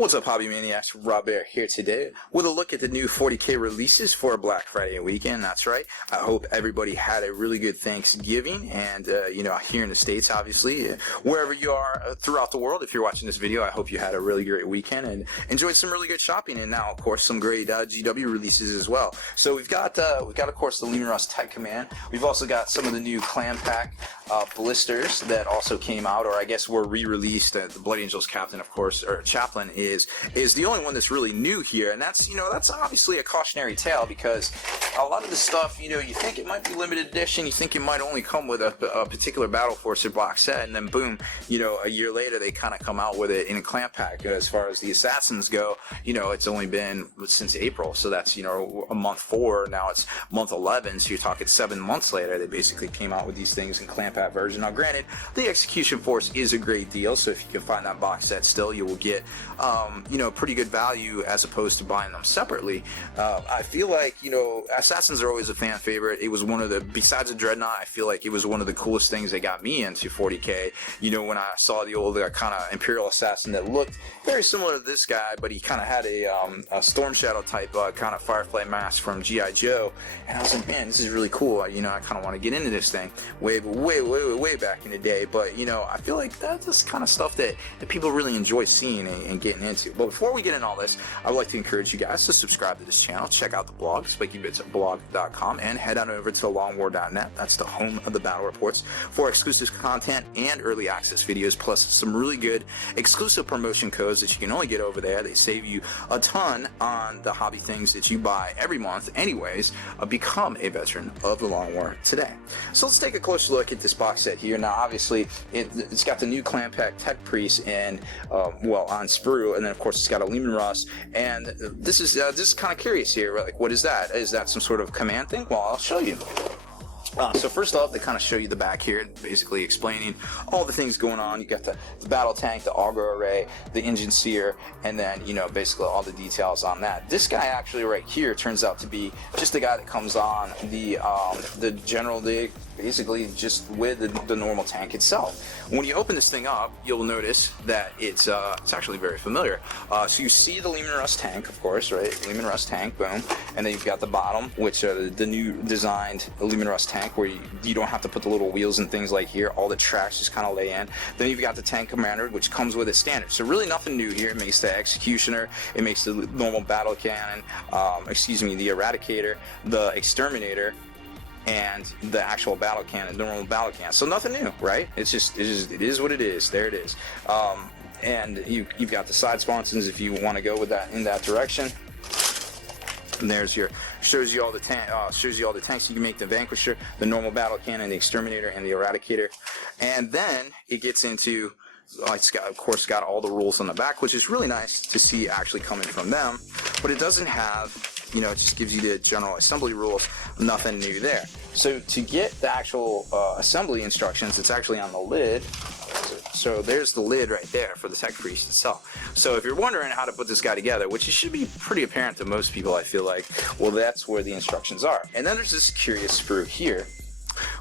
What's up, Hobby Maniacs? Rob Bear here today with a look at the new 40K releases for Black Friday weekend. That's right. I hope everybody had a really good Thanksgiving and, here in the States, obviously, wherever you are throughout the world. If you're watching this video, I hope you had a really great weekend and enjoyed some really good shopping, and now, of course, some great GW releases as well. So we've got, of course, the Leman Russ Tech Command. We've also got some of the new clampack blisters that also came out, or I guess were re-released. The Blood Angels Captain, of course, or Chaplain is the only one that's really new here, and that's obviously a cautionary tale, because a lot of the stuff, you think it might be limited edition, you think it might only come with a particular Battle Force or box set, and then boom, a year later they kind of come out with it in a clamp pack. As far as the Assassins go, it's only been since April, so that's a month 4, now it's month 11, so you're talking 7 months later they basically came out with these things in clamp pack version. Now granted, the Execution Force is a great deal, so if you can find that box set still, you will get pretty good value as opposed to buying them separately. I feel like, Assassins are always a fan favorite. It was one of the, besides the Dreadnought, I feel like it was one of the coolest things that got me into 40K. When I saw the old kind of Imperial Assassin that looked very similar to this guy, but he kind of had a Storm Shadow type kind of Firefly mask from G.I. Joe, and I was like, man, this is really cool. I kind of want to get into this thing way back in the day, but I feel like that's this kind of stuff that people really enjoy seeing and getting into. But before we get into all this, I would like to encourage you guys to subscribe to this channel, check out the blog, spikybits.blog.com, and head on over to longwar.net. That's the home of the battle reports for exclusive content and early access videos, plus some really good exclusive promotion codes that you can only get over there. They save you a ton on the hobby things that you buy every month anyways. Become a veteran of the Long War today. So let's take a closer look at this box set here. Now obviously it's got the new clampack Tech Priest and on sprue, and then of course it's got a Leman Russ, and this is kind of curious here. Like, what is that? Is that some sort of command thing? Well, I'll show you. So first off, they kind of show you the back here, basically explaining all the things going on. You got the battle tank, the auger array, the engine seer, and then basically all the details on that. This guy actually right here turns out to be just the guy that comes on the general dig, basically just with the normal tank itself. When you open this thing up, you'll notice that it's actually very familiar. So you see the Leman Russ tank, of course, right? Leman Russ tank, boom, and then you've got the bottom, which are the new designed Leman Russ tank, where you don't have to put the little wheels and things like here. All the tracks just kind of lay in. Then you've got the tank commander, which comes with it standard. So really nothing new here. It makes the Executioner, it makes the normal battle cannon, the Eradicator, the Exterminator, and the actual battle cannon, normal battle cannon. So nothing new, right? It is what it is. There it is. And you've got the side sponsons if you want to go with that in that direction. And there's shows you all the tanks. You can make the Vanquisher, the normal battle cannon, the Exterminator, and the Eradicator. And then it gets into, it's got, of course, got all the rules on the back, which is really nice to see actually coming from them. But it doesn't have, it just gives you the general assembly rules. Nothing new there. So to get the actual assembly instructions, it's actually on the lid. So there's the lid right there for the Tech Priest itself. So if you're wondering how to put this guy together, which it should be pretty apparent to most people, I feel like, well, that's where the instructions are. And then there's this curious sprue here,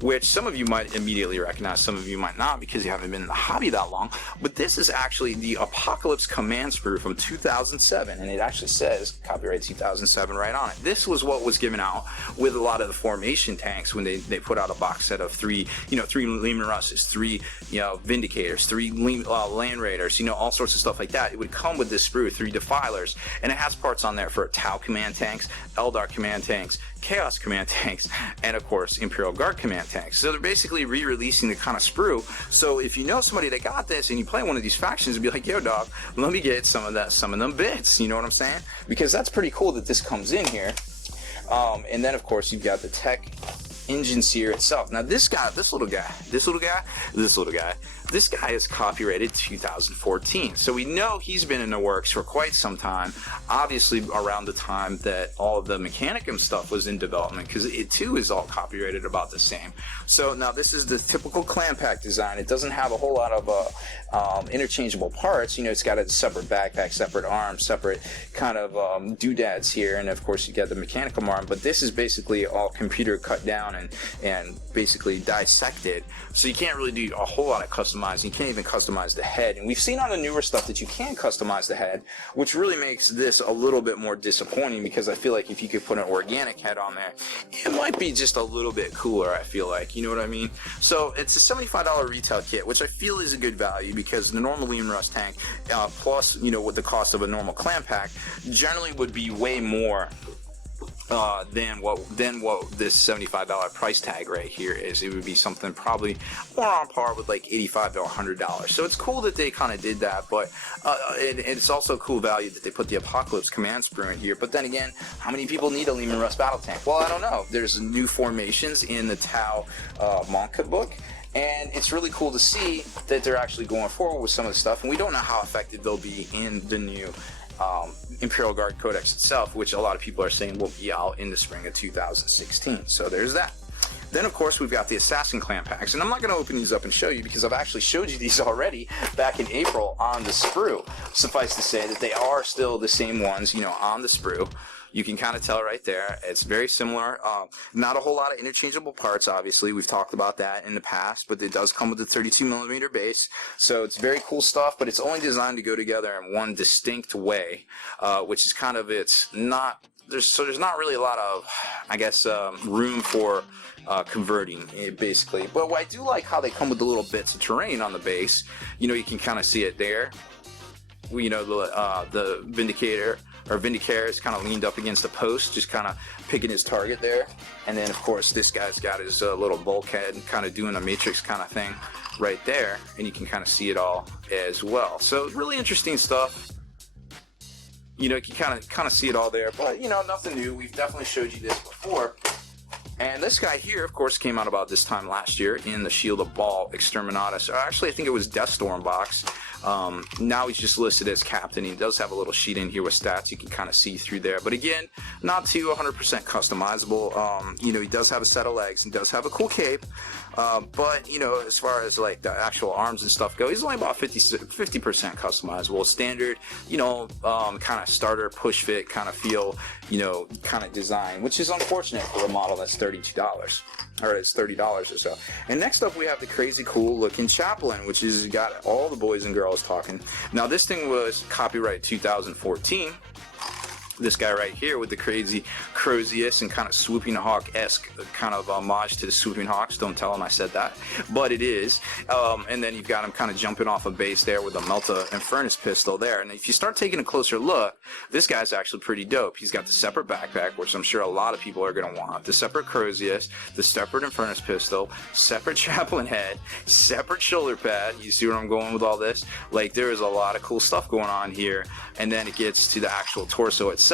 which some of you might immediately recognize, some of you might not, because you haven't been in the hobby that long. But this is actually the Apocalypse Command sprue from 2007, and it actually says copyright 2007 right on it. This was what was given out with a lot of the formation tanks when they put out a box set of three Leman Russes, 3 Vindicators, 3 Land Raiders, all sorts of stuff like that. It would come with this sprue, 3 Defilers, and it has parts on there for Tau command tanks, Eldar command tanks, Chaos command tanks, and of course Imperial Guard command tanks. So they're basically re-releasing the kind of sprue. So if you know somebody that got this and you play one of these factions, and be like, yo dog, let me get some of them bits, you know what I'm saying? Because that's pretty cool that this comes in here. And then of course you've got the Tech engine seer itself. Now this little guy is copyrighted 2014, so we know he's been in the works for quite some time, obviously around the time that all of the Mechanicum stuff was in development, because it too is all copyrighted about the same. So now this is the typical clampack design. It doesn't have a whole lot of interchangeable parts. It's got a separate backpack, separate arm, separate kind of doodads here, and of course you got the Mechanicum arm, but this is basically all computer cut down and basically dissected, so you can't really do a whole lot of custom customize. You can't even customize the head. And we've seen on the newer stuff that you can customize the head, which really makes this a little bit more disappointing, because I feel like if you could put an organic head on there, it might be just a little bit cooler, I feel like. You know what I mean? So it's a $75 retail kit, which I feel is a good value, because the normal Leman Russ tank, plus, you know, with the cost of a normal clampack, generally would be way more than what this $75 price tag right here is. It would be something probably more on par with like $85 to $100. So it's cool that they kind of did that, but it's also cool value that they put the Apocalypse command sprue in here. But then again, how many people need a Leman Russ battle tank? Well, I don't know. There's new formations in the Tau Monka book, and it's really cool to see that they're actually going forward with some of the stuff, and we don't know how effective they'll be in the new Imperial Guard Codex itself, which a lot of people are saying will be out in the spring of 2016. So there's that. Then, of course, we've got the Assassin clampacks, and I'm not going to open these up and show you, because I've actually showed you these already back in April on the sprue. Suffice to say that they are still the same ones, you know, on the sprue. You can kind of tell right there. It's very similar. Not a whole lot of interchangeable parts, obviously. We've talked about that in the past, but it does come with a 32mm base. So it's very cool stuff, but it's only designed to go together in one distinct way, which is kind of, it's not, there's not really a lot of, I guess, room for converting it, basically. But I do like how they come with the little bits of terrain on the base. You know, you can kind of see it there. You know, the Vindicator is kind of leaned up against the post, just kind of picking his target there. And then, of course, this guy's got his little bulkhead, kind of doing a matrix kind of thing right there, and you can kind of see it all as well. So really interesting stuff. You know, you can kind of see it all there, but, you know, nothing new. We've definitely showed you this before. And this guy here, of course, came out about this time last year in the Shield of Baal Exterminatus. Or actually, I think it was Deathstorm box. Now he's just listed as captain. He does have a little sheet in here with stats you can kind of see through there. But again, not too 100% customizable. You know, he does have a set of legs. He does have a cool cape. But, you know, as far as like the actual arms and stuff go, he's only about 50% customizable. Standard, you know, kind of starter push fit kind of feel, you know, kind of design, which is unfortunate for a model that's $32. Or it's $30 or so. And next up we have the crazy cool looking Chaplain, which is got all the boys and girls talking. Now this thing was copyright 2014. This guy right here with the crazy Crozius and kind of Swooping Hawk-esque kind of homage to the Swooping Hawks. Don't tell him I said that, but it is. And then you've got him kind of jumping off a base there with a Melta Infernus pistol there. And if you start taking a closer look, this guy's actually pretty dope. He's got the separate backpack, which I'm sure a lot of people are going to want. The separate Crozius, the separate Infernus pistol, separate Chaplain head, separate shoulder pad. You see where I'm going with all this? Like, there is a lot of cool stuff going on here. And then it gets to the actual torso itself,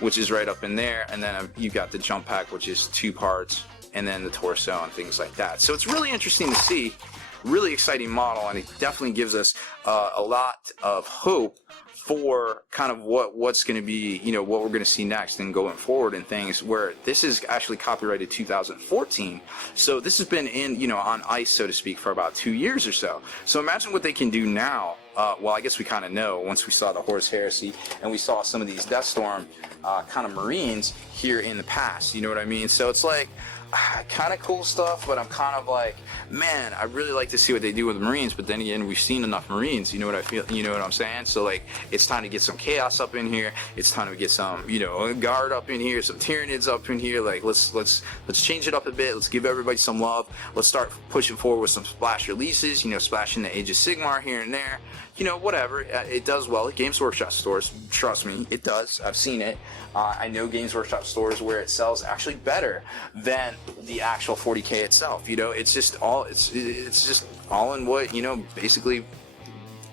which is right up in there, and then you've got the jump pack, which is 2 parts, and then the torso and things like that. So it's really interesting to see, really exciting model, and it definitely gives us a lot of hope for kind of what's going to be, you know, what we're going to see next and going forward and things, where this is actually copyrighted 2014. So this has been in, you know, on ice, so to speak, for about 2 years or so. So imagine what they can do now. Well, I guess we kind of know once we saw the Horus Heresy and we saw some of these Deathstorm kind of Marines here in the past. You know what I mean? So it's like kind of cool stuff, but I'm kind of like, man, I really like to see what they do with the Marines. But then again, we've seen enough Marines. You know what I feel? You know what I'm saying? So like, it's time to get some Chaos up in here. It's time to get some, you know, Guard up in here, some Tyranids up in here. Like, let's change it up a bit. Let's give everybody some love. Let's start pushing forward with some splash releases. You know, splashing the Age of Sigmar here and there. You know, whatever. It does well at Games Workshop stores. Trust me, it does. I've seen it. I know Games Workshop stores where it sells actually better than the actual 40K itself. You know, it's just all just all in what, you know, basically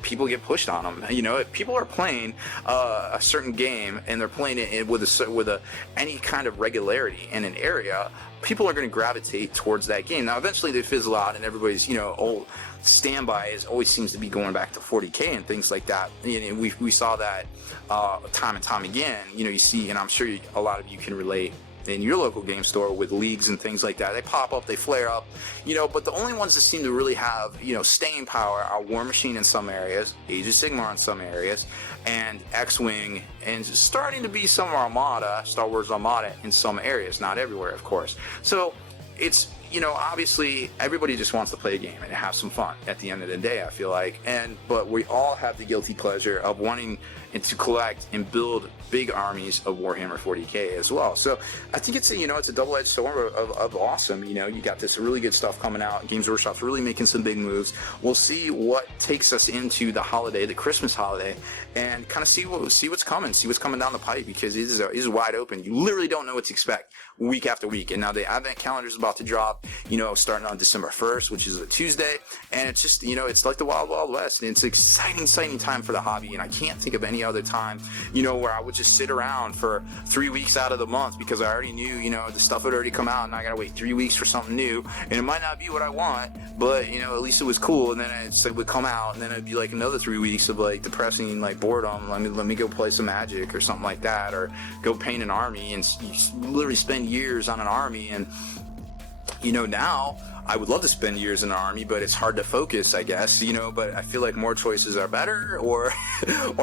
people get pushed on them. You know, if people are playing a certain game and they're playing it with any kind of regularity in an area, people are going to gravitate towards that game. Now, eventually they fizzle out, and everybody's, you know, old standby always seems to be going back to 40K and things like that. And we saw that time and time again. You know, you see, and I'm sure a lot of you can relate in your local game store with leagues and things like that. They pop up, they flare up, you know, but the only ones that seem to really have, you know, staying power are War Machine in some areas, Age of Sigmar in some areas, and X-Wing, and starting to be some Armada, Star Wars Armada in some areas, not everywhere, of course. So it's, you know, obviously everybody just wants to play a game and have some fun at the end of the day, I feel like. But we all have the guilty pleasure of wanting to collect and build big armies of Warhammer 40K as well. So I think it's a double-edged sword of awesome. You know, you got this really good stuff coming out. Games Workshop's really making some big moves. We'll see what takes us into the holiday, the Christmas holiday, and kind of see what's coming down the pipe, because it is wide open. You literally don't know what to expect week after week. And now the advent calendar is about to drop, you know, starting on December 1st, which is a Tuesday, and it's just, you know, it's like the wild west, and it's an exciting time for the hobby. And I can't think of any other time, you know, where I would just sit around for 3 weeks out of the month, because I already knew, you know, the stuff had already come out, and I gotta wait 3 weeks for something new, and it might not be what I want, but, you know, at least it was cool. And then it would come out, and then it'd be like another 3 weeks of like depressing, like boredom. Let me go play some Magic or something like that, or go paint an army, and you literally spend years on an army. And, you know, now I would love to spend years in an army, but it's hard to focus, I guess, you know. But I feel like more choices are better, or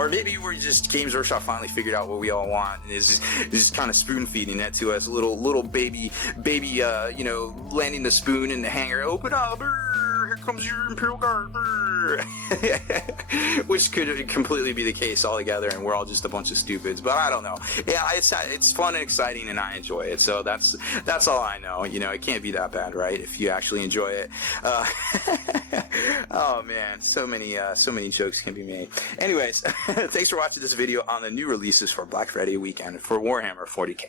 maybe we're just, Games Workshop finally figured out what we all want, and is just kind of spoon feeding it to us, little baby, you know, landing the spoon in the hangar. Open up, here comes your Imperial Guard. Which could completely be the case altogether, and we're all just a bunch of stupids. But I don't know. Yeah, it's fun and exciting, and I enjoy it. So that's all I know. You know, it can't be that bad, right? If you actually enjoy it. Oh man, so many jokes can be made. Anyways, thanks for watching this video on the new releases for Black Friday weekend for Warhammer 40K.